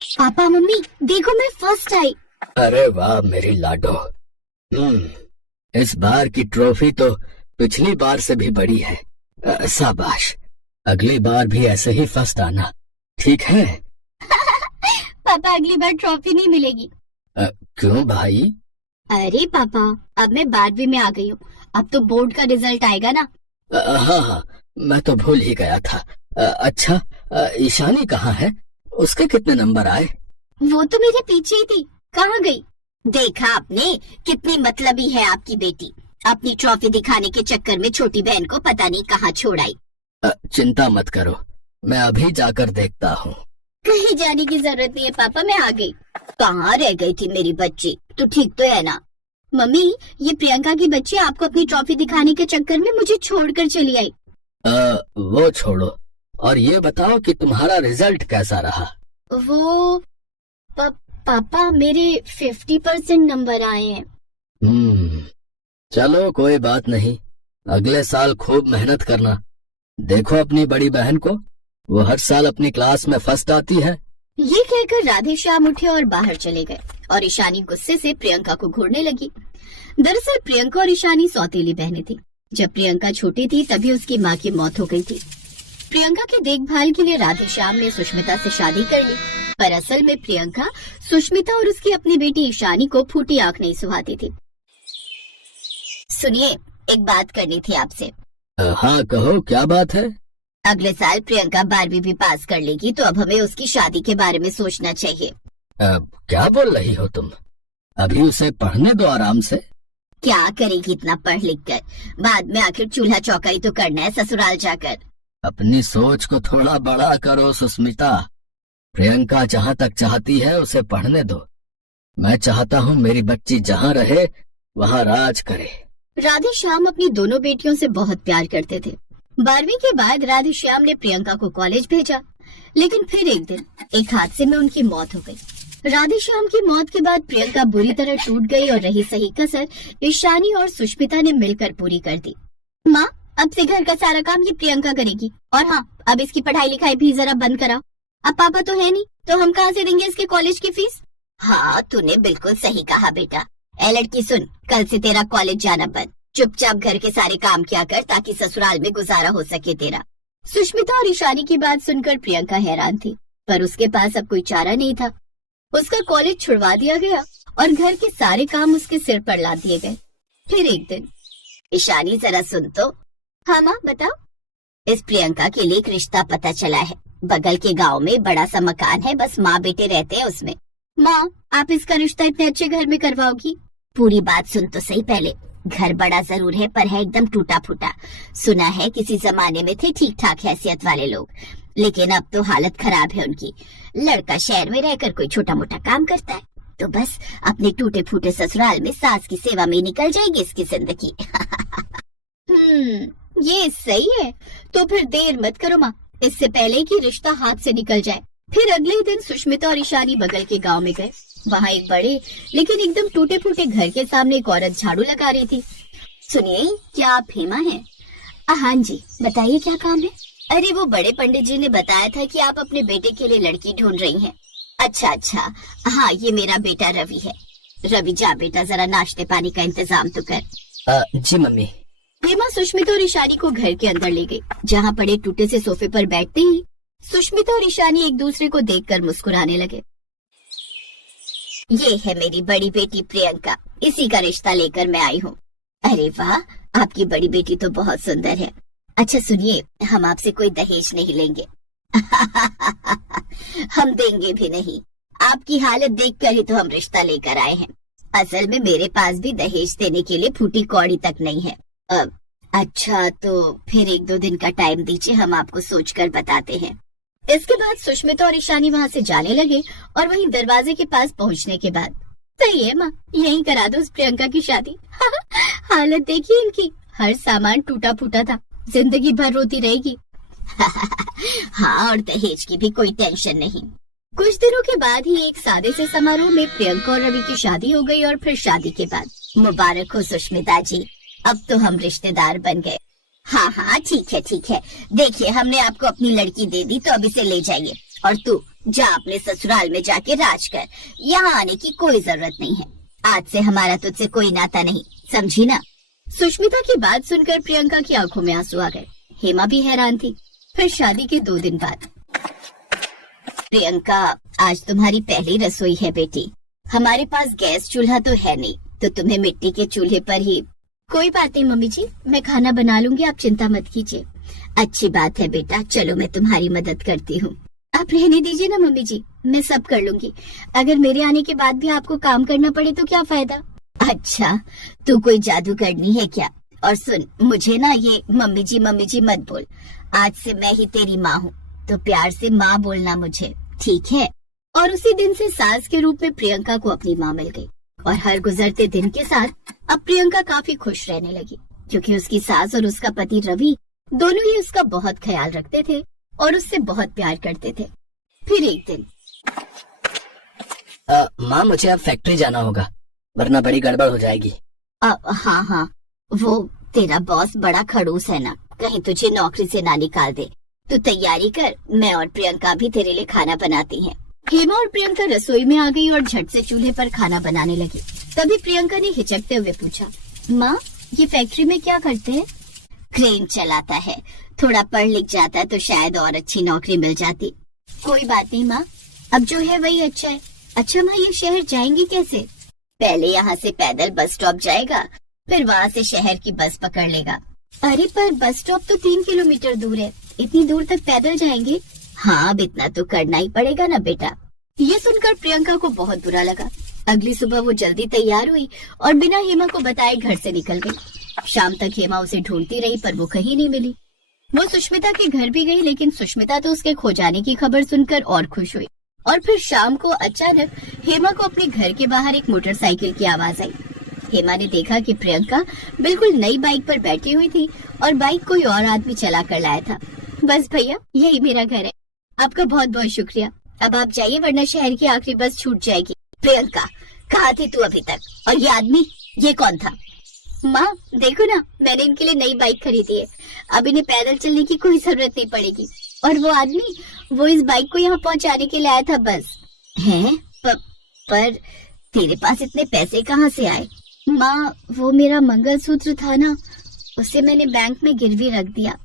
Papa mummy देखो मैं first आई। अरे वाह मेरी लाडो। इस बार की ट्रॉफी तो पिछली बार से भी बड़ी है। शाबाश, अगली बार भी ऐसे ही फर्स्ट आना, ठीक है? पापा अगली बार ट्रॉफी नहीं मिलेगी। क्यों भाई? अरे पापा अब मैं 12वीं में आ गई हूँ, अब तो बोर्ड का रिजल्ट आएगा ना। हाँ हाँ, मैं तो भूल ही गया था। अच्छा, ईशानी कहाँ है? उसके कितने नंबर आए? वो तो मेरे पीछे ही थी, कहाँ गई? देखा आपने कितनी मतलबी है आपकी बेटी, अपनी ट्रॉफी दिखाने के चक्कर में छोटी बहन को पता नहीं कहाँ छोड़ आई। चिंता मत करो, मैं अभी जाकर देखता हूँ। कहीं जाने की जरूरत नहीं है पापा, मैं आ गई। कहाँ रह गई थी मेरी बच्ची, तू ठीक तो है ना? मम्मी ये प्रियंका की बच्ची आपको अपनी ट्रॉफी दिखाने के चक्कर में मुझे छोड़कर चली आई। वो छोड़ो, और ये बताओ कि तुम्हारा रिजल्ट कैसा रहा? वो पापा मेरे 50% नंबर आए हैं। चलो कोई बात नहीं, अगले साल खूब मेहनत करना। देखो अपनी बड़ी बहन को, वो हर साल अपनी क्लास में फर्स्ट आती है। ये कहकर राधे श्याम उठे और बाहर चले गए और ईशानी गुस्से से प्रियंका को घूरने लगी। दरअसल प्रियंका और ईशानी सौतेली बहनें थी। जब प्रियंका छोटी थी तभी उसकी माँ की मौत हो गई थी। प्रियंका की देखभाल के लिए राधे श्याम ने सुष्मिता से शादी कर ली, पर असल में प्रियंका सुष्मिता और उसकी अपनी बेटी ईशानी को फूटी आंख नहीं सुहाती थी। सुनिए, एक बात करनी थी आपसे। हाँ कहो, क्या बात है? अगले साल प्रियंका 12वीं भी पास कर लेगी, तो अब हमें उसकी शादी के बारे में सोचना चाहिए। क्या बोल रही हो तुम? अभी उसे पढ़ने दो आराम से। क्या करेगी इतना पढ़ लिख कर, बाद में आखिर चूल्हा चौका ही तो करना है ससुराल जाकर। अपनी सोच को थोड़ा बड़ा करो सुष्मिता। प्रियंका जहाँ तक चाहती है उसे पढ़ने दो। मैं चाहता हूँ मेरी बच्ची जहाँ रहे वहाँ राज करे। राधे श्याम अपनी दोनों बेटियों से बहुत प्यार करते थे। 12वीं के बाद राधे श्याम ने प्रियंका को कॉलेज भेजा, लेकिन फिर एक दिन एक हादसे में उनकी मौत हो गई। राधे श्याम की मौत के बाद प्रियंका बुरी तरह टूट गई और रही सही कसर ईशानी और सुष्मिता ने मिलकर पूरी कर दी। माँ, अब से घर का सारा काम ये प्रियंका करेगी, और हाँ, अब इसकी पढ़ाई लिखाई भी जरा बंद कराओ। अब पापा तो है नहीं, तो हम कहाँ से देंगे इसके कॉलेज की फीस? हाँ, तूने बिल्कुल सही कहा बेटा। ए लड़की सुन, कल से तेरा कॉलेज जाना बंद, चुपचाप घर के सारे काम किया कर ताकि ससुराल में गुजारा हो सके तेरा। सुष्मिता और ईशानी की बात सुनकर प्रियंका हैरान थी, पर उसके पास अब कोई चारा नहीं था। उसका कॉलेज छुड़वा दिया गया और घर के सारे काम उसके सिर पर लाद दिए गए। फिर एक दिन, ईशानी जरा सुन तो। हाँ माँ बताओ। इस प्रियंका के लिए एक रिश्ता पता चला है। बगल के गांव में बड़ा सा मकान है, बस माँ बेटे रहते हैं उसमें। माँ, आप इसका रिश्ता इतने अच्छे घर में करवाओगी? पूरी बात सुन तो सही पहले। घर बड़ा जरूर है, पर है एकदम टूटा फूटा। सुना है किसी जमाने में थे ठीक ठाक हैसियत वाले लोग, लेकिन अब तो हालत खराब है उनकी। लड़का शहर में रहकर कोई छोटा मोटा काम करता है, तो बस अपने टूटे फूटे ससुराल में सास की सेवा में निकल जाएगी इसकी जिंदगी। ये सही है। तो फिर देर मत करो माँ, इससे पहले कि रिश्ता हाथ से निकल जाए। फिर अगले दिन सुष्मिता और ईशानी बगल के गांव में गए। वहाँ एक बड़े लेकिन एकदम टूटे फूटे घर के सामने एक औरत झाड़ू लगा रही थी। सुनिए, क्या आप हेमा हैं? हाँ जी, बताइए क्या काम है? अरे वो बड़े पंडित जी ने बताया था कि आप अपने बेटे के लिए लड़की ढूंढ रही हैं। अच्छा अच्छा, हाँ ये मेरा बेटा रवि है। रवि जा बेटा, जरा नाश्ते पानी का इंतजाम तो कर। जी मम्मी। हेमा सुष्मिता और ईशानी को घर के अंदर ले गई, जहाँ पड़े टूटे से सोफे पर बैठते ही सुष्मिता और ईशानी एक दूसरे को देखकर मुस्कुराने लगे। ये है मेरी बड़ी बेटी प्रियंका, इसी का रिश्ता लेकर मैं आई हूँ। अरे वाह, आपकी बड़ी बेटी तो बहुत सुंदर है। अच्छा सुनिए, हम आपसे कोई दहेज नहीं लेंगे। हम देंगे भी नहीं। आपकी हालत देखकर ही तो हम रिश्ता लेकर आए हैं। असल में मेरे पास भी दहेज देने के लिए फूटी कौड़ी तक नहीं है। अच्छा, तो फिर 1-2 दिन का टाइम दीजिए, हम आपको सोचकर बताते हैं। इसके बाद सुष्मिता और ईशानी वहाँ से जाने लगे और वहीं दरवाजे के पास पहुँचने के बाद, सही है माँ, यहीं करा दो उस प्रियंका की शादी। हालत देखिए इनकी, हर सामान टूटा फूटा था, जिंदगी भर रोती रहेगी। हाँ, और दहेज की भी कोई टेंशन नहीं। कुछ दिनों के बाद ही एक सादे से समारोह में प्रियंका और रवि की शादी हो गई। और फिर शादी के बाद, मुबारक हो सुष्मिता जी, अब तो हम रिश्तेदार बन गए। हाँ हाँ ठीक है ठीक है, देखिए हमने आपको अपनी लड़की दे दी, तो अब इसे ले जाइए। और तू जा अपने ससुराल में जाके राज कर, यहाँ आने की कोई जरूरत नहीं है। आज से हमारा तुझसे कोई नाता नहीं, समझी ना? सुष्मिता की बात सुनकर प्रियंका की आंखों में आंसू आ गए। हेमा भी हैरान थी। फिर शादी के 2 दिन बाद, प्रियंका आज तुम्हारी पहली रसोई है बेटी। हमारे पास गैस चूल्हा तो है नहीं, तो तुम्हें मिट्टी के चूल्हे पर ही। कोई बात नहीं मम्मी जी, मैं खाना बना लूंगी, आप चिंता मत कीजिए। अच्छी बात है बेटा, चलो मैं तुम्हारी मदद करती हूँ। आप रहने दीजिए ना मम्मी जी, मैं सब कर लूंगी। अगर मेरे आने के बाद भी आपको काम करना पड़े तो क्या फायदा। अच्छा, तू कोई जादू करनी है क्या? और सुन, मुझे ना ये मम्मी जी मत बोल। आज से मैं ही तेरी माँ हूँ, तो प्यार से माँ बोलना मुझे, ठीक है? और उसी दिन से सास के रूप में प्रियंका को अपनी माँ मिल गई। और हर गुजरते दिन के साथ अब प्रियंका काफी खुश रहने लगी, क्योंकि उसकी सास और उसका पति रवि दोनों ही उसका बहुत ख्याल रखते थे और उससे बहुत प्यार करते थे। फिर एक दिन, माँ मुझे अब फैक्ट्री जाना होगा, वरना बड़ी गड़बड़ हो जाएगी। हाँ, वो तेरा बॉस बड़ा खड़ूस है ना, कहीं तुझे नौकरी से ना निकाल दे। तू तैयारी कर, मैं और प्रियंका भी तेरे लिए खाना बनाती हैं। हेमा और प्रियंका रसोई में आ गई और झट से चूल्हे पर खाना बनाने लगी। तभी प्रियंका ने हिचकते हुए पूछा, माँ ये फैक्ट्री में क्या करते हैं? क्रेन चलाता है, थोड़ा पढ़ लिख जाता तो शायद और अच्छी नौकरी मिल जाती। कोई बात नहीं माँ, अब जो है वही अच्छा है। अच्छा माँ, ये शहर जाएंगे कैसे? पहले यहाँ से पैदल बस स्टॉप जाएगा, फिर वहाँ से शहर की बस पकड़ लेगा। अरे पर बस स्टॉप तो 3 किलोमीटर दूर है, इतनी दूर तक पैदल जाएंगे? हाँ, अब इतना तो करना ही पड़ेगा ना बेटा। ये सुनकर प्रियंका को बहुत बुरा लगा। अगली सुबह वो जल्दी तैयार हुई और बिना हेमा को बताए घर से निकल गई। शाम तक हेमा उसे ढूंढती रही पर वो कहीं नहीं मिली। वो सुष्मिता के घर भी गई, लेकिन सुष्मिता तो उसके खो जाने की खबर सुनकर और खुश हुई। और फिर शाम को अचानक हेमा को अपने घर के बाहर एक मोटरसाइकिल की आवाज आई। हेमा ने देखा कि प्रियंका बिल्कुल नई बाइक पर बैठी हुई थी और बाइक कोई और आदमी चला कर लाया था। बस भैया, यही मेरा घर है, आपका बहुत बहुत शुक्रिया। अब आप जाइए, वरना शहर की आखिरी बस छूट जाएगी। प्रियंका, कहाँ थी तू अभी तक? और ये आदमी, ये कौन था? माँ देखो ना, मैंने इनके लिए नई बाइक खरीदी है, अब इन्हें पैदल चलने की कोई जरूरत नहीं पड़ेगी। और वो आदमी, वो इस बाइक को यहाँ पहुँचाने के लिए आया था बस। है? पर तेरे पास इतने पैसे कहाँ से आए? माँ, वो मेरा मंगलसूत्र था ना, उसे मैंने बैंक में गिरवी रख दिया।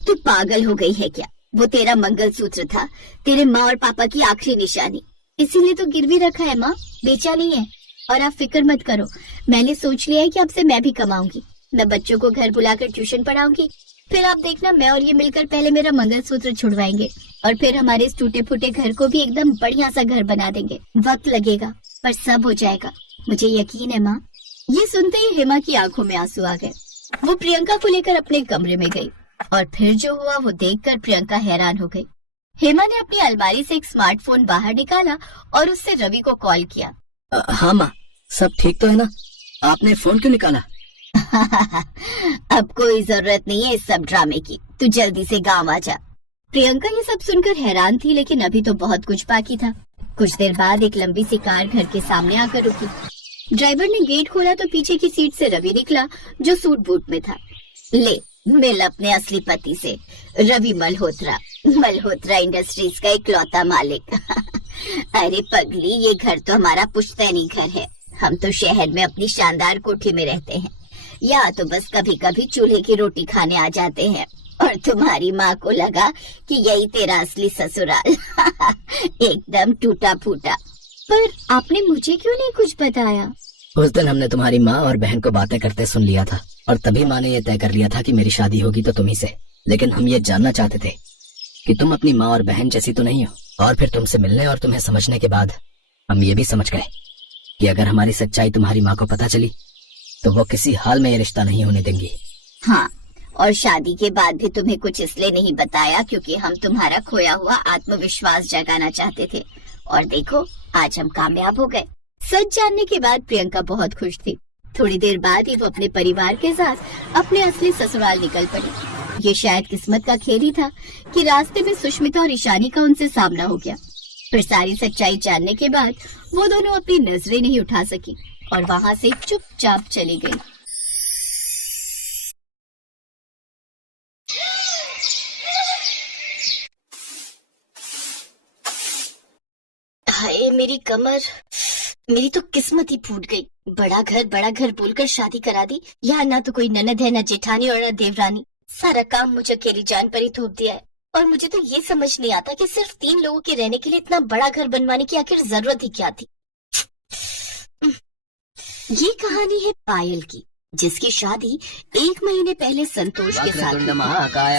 तू पागल हो गई है क्या? वो तेरा मंगलसूत्र था, तेरे माँ और पापा की आखिरी निशानी, इसीलिए तो गिरवी रखा है माँ, बेचा नहीं है। और आप फिक्र मत करो, मैंने सोच लिया है कि अब से मैं भी कमाऊंगी। मैं बच्चों को घर बुलाकर ट्यूशन पढ़ाऊंगी, फिर आप देखना, मैं और ये मिलकर पहले मेरा मंगलसूत्र छुड़वाएंगे और फिर हमारे इस टूटे फूटे घर को भी एकदम बढ़िया सा घर बना देंगे। वक्त लगेगा पर सब हो जाएगा, मुझे यकीन है माँ। ये सुनते ही हेमा की आंखों में आंसू आ गए। वो प्रियंका को लेकर अपने कमरे में गई और फिर जो हुआ वो देखकर प्रियंका हैरान हो गई। हेमा ने अपनी अलमारी से एक स्मार्टफोन बाहर निकाला और उससे रवि को कॉल किया। हाँ माँ, सब ठीक तो है ना? आपने फोन क्यों निकाला? अब कोई जरूरत नहीं है इस सब ड्रामे की, तू जल्दी से गाँव आ जा। प्रियंका ये सब सुनकर हैरान थी, लेकिन अभी तो बहुत कुछ बाकी था। कुछ देर बाद एक लंबी सी कार घर के सामने आकर रुकी। ड्राइवर ने गेट खोला तो पीछे की सीट से रवि निकला, जो सूट बूट में था। ले, मिल अपने असली पति से, रवि मल्होत्रा, मल्होत्रा इंडस्ट्रीज का इकलौता मालिक। अरे पगली, ये घर तो हमारा पुश्तैनी घर है, हम तो शहर में अपनी शानदार कोठी में रहते हैं, यहाँ तो बस कभी कभी चूल्हे की रोटी खाने आ जाते हैं। और तुम्हारी माँ को लगा कि यही तेरा असली ससुराल। एकदम टूटा फूटा। पर आपने मुझे क्यों नहीं कुछ बताया? उस दिन हमने तुम्हारी माँ और बहन को बातें करते सुन लिया था और तभी माँ ने ये तय कर लिया था कि मेरी शादी होगी तो तुम्ही से। लेकिन हम ये जानना चाहते थे कि तुम अपनी माँ और बहन जैसी तो नहीं हो। और फिर तुमसे मिलने और तुम्हें समझने के बाद हम ये भी समझ गए कि अगर हमारी सच्चाई तुम्हारी माँ को पता चली तो वो किसी हाल में ये रिश्ता नहीं होने देंगी। हाँ, और शादी के बाद भी तुम्हें कुछ इसलिए नहीं बताया क्योंकि हम तुम्हारा खोया हुआ आत्मविश्वास जगाना चाहते थे। और देखो, आज हम कामयाब हो गए। सच जानने के बाद प्रियंका बहुत खुश थी। थोड़ी देर बाद ही वो अपने परिवार के साथ अपने असली ससुराल निकल पड़ी। ये शायद किस्मत का खेल ही था कि रास्ते में सुष्मिता और ईशानी का उनसे सामना हो गया। फिर सारी सच्चाई जानने के बाद वो दोनों अपनी नजरें नहीं उठा सकी और वहाँ से चुपचाप चली गई। मेरी कमर, मेरी तो किस्मत ही फूट गई। बड़ा घर बोलकर शादी करा दी। यहाँ ना तो कोई ननद है, ना जेठानी और ना देवरानी। सारा काम मुझे अकेली जान पर ही थोप दिया है। और मुझे तो ये समझ नहीं आता कि सिर्फ 3 लोगों के रहने के लिए इतना बड़ा घर बनवाने की आखिर जरूरत ही क्या थी। ये कहानी है पायल की, जिसकी शादी 1 महीने पहले संतोष के साथ हुई।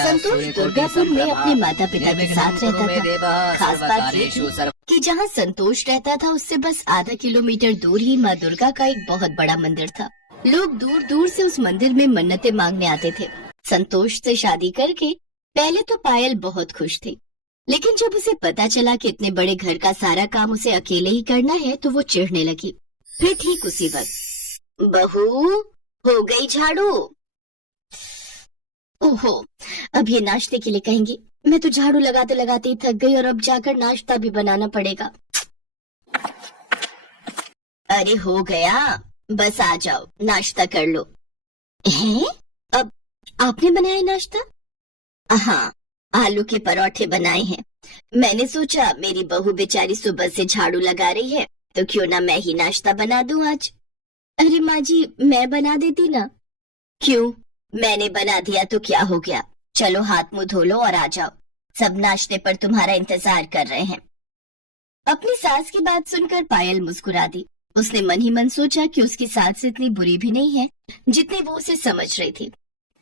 संतोष दुर्गापुर में अपने माता पिता के साथ रहता था। खास बात ये थी कि जहाँ संतोष रहता था उससे बस आधा किलोमीटर दूर ही माँ दुर्गा का एक बहुत बड़ा मंदिर था। लोग दूर दूर से उस मंदिर में मन्नतें मांगने आते थे। संतोष से शादी करके पहले तो पायल बहुत खुश थी, लेकिन जब उसे पता चला कि इतने बड़े घर का सारा काम उसे अकेले ही करना है तो वो चिढ़ने लगी। फिर ठीक उसी वक्त, बहू हो गई झाड़ू। ओहो, अब ये नाश्ते के लिए कहेंगी। मैं तो झाड़ू लगाते लगाते ही थक गई और अब जाकर नाश्ता भी बनाना पड़ेगा। अरे हो गया, बस आ जाओ, नाश्ता कर लो। हैं? अब आपने बनाया नाश्ता? हाँ, आलू के परोठे बनाए हैं। मैंने सोचा मेरी बहू बेचारी सुबह से झाड़ू लगा रही है तो क्यों ना मैं ही नाश्ता बना दूं आज। अरे माँ जी, मैं बना देती ना। क्यों, मैंने बना दिया तो क्या हो गया? चलो हाथ मुंह धो लो और आ जाओ, सब नाश्ते पर तुम्हारा इंतजार कर रहे हैं। अपनी सास की बात सुनकर पायल मुस्कुरा दी। उसने मन ही मन सोचा कि उसकी सास इतनी बुरी भी नहीं है जितनी वो उसे समझ रही थी।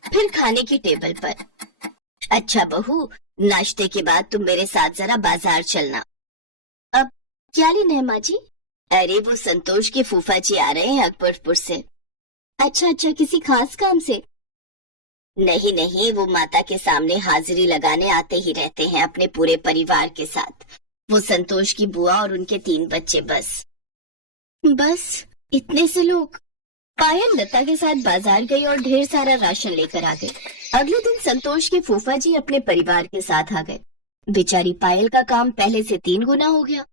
फिर खाने की टेबल पर, अच्छा बहू, नाश्ते के बाद तुम मेरे साथ जरा बाजार चलना। अब क्या लेना है माँ जी? अरे वो संतोष के फूफा जी आ रहे हैं अकबरपुर से। अच्छा, किसी खास काम से? नहीं, वो माता के सामने हाजिरी लगाने आते ही रहते हैं अपने पूरे परिवार के साथ। वो संतोष की बुआ और उनके 3 बच्चे। बस इतने से लोग? पायल लता के साथ बाजार गई और ढेर सारा राशन लेकर आ गई। अगले दिन संतोष के फूफा जी अपने परिवार के साथ आ गए। बेचारी पायल का काम पहले से 3 गुना हो गया।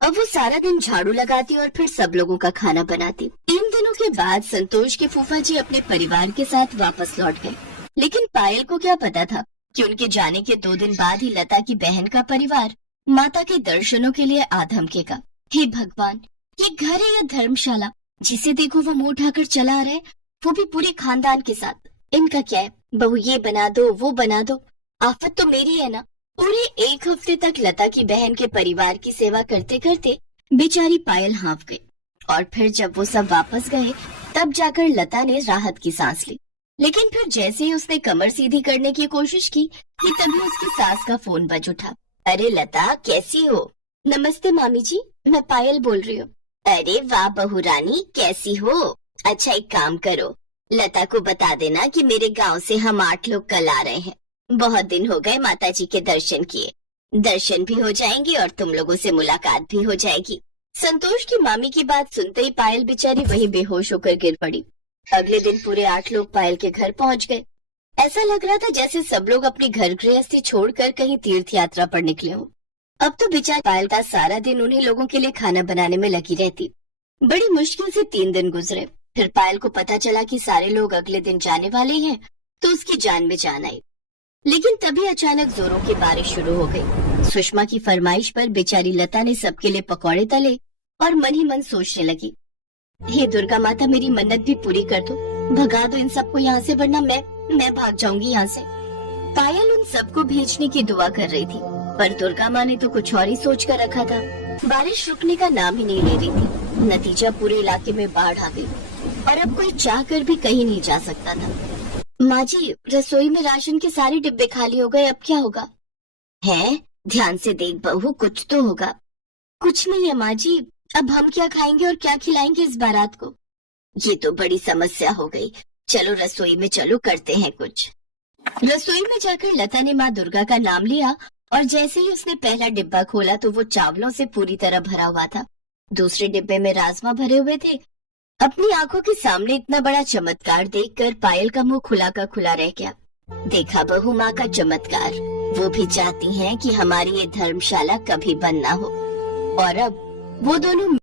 अब वो सारा दिन झाड़ू लगाती और फिर सब लोगों का खाना बनाती। 3 दिनों के बाद संतोष के फूफा जी अपने परिवार के साथ वापस लौट गए। लेकिन पायल को क्या पता था कि उनके जाने के 2 दिन बाद ही लता की बहन का परिवार माता के दर्शनों के लिए आ धमकेगा। हे भगवान, ये घर है या धर्मशाला? जिसे देखो वो मुंह उठाकर चला आ रहा है, वो भी पूरे खानदान के साथ। इनका क्या है, बहू ये बना दो, वो बना दो। आफत तो मेरी है ना। पूरे 1 हफ्ते तक लता की बहन के परिवार की सेवा करते करते बेचारी पायल हाँफ गई। और फिर जब वो सब वापस गए तब जाकर लता ने राहत की सांस ली। लेकिन फिर जैसे ही उसने कमर सीधी करने की कोशिश की कि तभी उसकी सास का फोन बज उठा। अरे लता, कैसी हो? नमस्ते मामी जी, मैं पायल बोल रही हूँ। अरे वाह बहू रानी, कैसी हो? अच्छा एक काम करो, लता को बता देना कि मेरे गांव से हम 8 लोग कल आ रहे हैं। बहुत दिन हो गए माता जी के दर्शन किए। दर्शन भी हो जाएंगे और तुम लोगों से मुलाकात भी हो जाएगी। संतोष की मामी की बात सुनते ही पायल बेचारी वहीं बेहोश होकर गिर पड़ी। अगले दिन पूरे 8 लोग पायल के घर पहुंच गए। ऐसा लग रहा था जैसे सब लोग अपनी घर गृहस्थी छोड़कर कहीं तीर्थ यात्रा पर निकले हों। अब तो बेचारी पायल का सारा दिन उन्हीं लोगों के लिए खाना बनाने में लगी रहती। बड़ी मुश्किल से 3 दिन गुजरे। फिर पायल को पता चला कि सारे लोग अगले दिन जाने वाले हैं, तो उसकी जान में जान आई। लेकिन तभी अचानक जोरों की बारिश शुरू हो गई। सुषमा की फरमाइश पर बेचारी लता ने सबके लिए पकौड़े तले और मन ही मन सोचने लगी, हे दुर्गा माता, मेरी मन्नत भी पूरी कर दो, भगा दो इन सबको यहाँ से, वरना मैं भाग जाऊंगी यहाँ से। पायल उन सबको भेजने की दुआ कर रही थी, पर दुर्गा माँ ने तो कुछ और ही सोच कर रखा था। बारिश रुकने का नाम ही नहीं ले रही थी। नतीजा पूरे इलाके में बाढ़ आ गई और अब कोई चाह कर भी कहीं नहीं जा सकता था। माँ जी, रसोई में राशन के सारे डिब्बे खाली हो गए, अब क्या होगा? है, ध्यान से देख बहू, कुछ तो होगा। कुछ नहीं है माँ जी, अब हम क्या खाएंगे और क्या खिलाएंगे इस बारात को? ये तो बड़ी समस्या हो गई। चलो रसोई में चलो, करते हैं कुछ। रसोई में जाकर लता ने माँ दुर्गा का नाम लिया और जैसे ही उसने पहला डिब्बा खोला तो वो चावलों से पूरी तरह भरा हुआ था। दूसरे डिब्बे में राजमा भरे हुए थे। अपनी आंखों के सामने इतना बड़ा चमत्कार देखकर पायल का मुंह खुला का खुला रह गया। देखा बहू माँ का चमत्कार, वो भी चाहती हैं कि हमारी ये धर्मशाला कभी बंद ना हो। और अब वो दोनों